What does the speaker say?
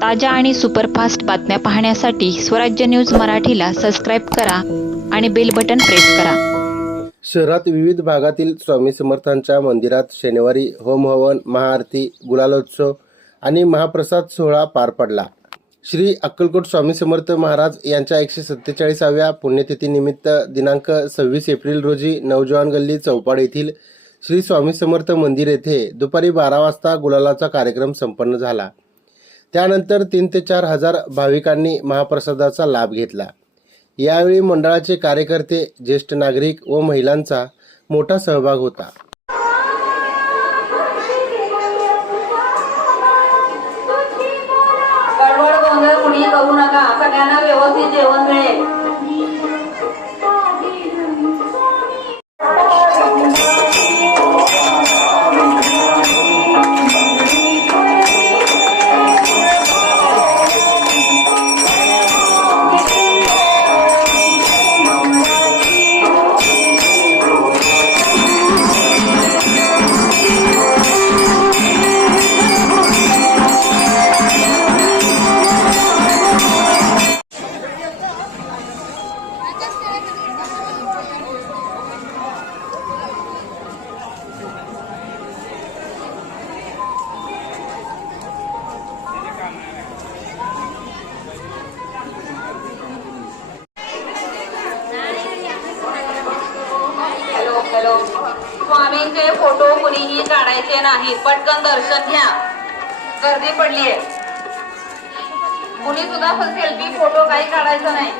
ताज्या आणि सुपरफास्ट बातम्या पाहण्यासाठी स्वराज्य न्यूज मराठीला सबस्क्राईब करा आणि बेल बटन प्रेस करा. शहरात विविध भागातील स्वामी समर्थांच्या मंदिरात शनिवारी होमहवन महाआरती गुलालोत्सव आणि महाप्रसाद सोहळा पार पडला. श्री अक्कलकोट स्वामी समर्थ महाराज यांच्या एकशे सत्तेचाळीसाव्या पुण्यतिथीनिमित्त दिनांक सव्वीस एप्रिल रोजी नवजवान गल्ली चौपाड येथील श्री स्वामी समर्थ मंदिर येथे दुपारी बारा वाजता गुलालाचा कार्यक्रम संपन्न झाला. त्यानंतर तीन ते चार हजार भाविकांनी महाप्रसादाचा लाभ घेतला. यावेळी मंडळाचे कार्यकर्ते ज्येष्ठ नागरिक व महिलांचा मोठा सहभाग होता. हॅलो स्वामींचे फोटो कुणीही काढायचे नाही पटकन दर्शन घ्या. गर्दी पडलीये. कुणी सुद्धा सेल्फी फोटो काही काढायचं नाही.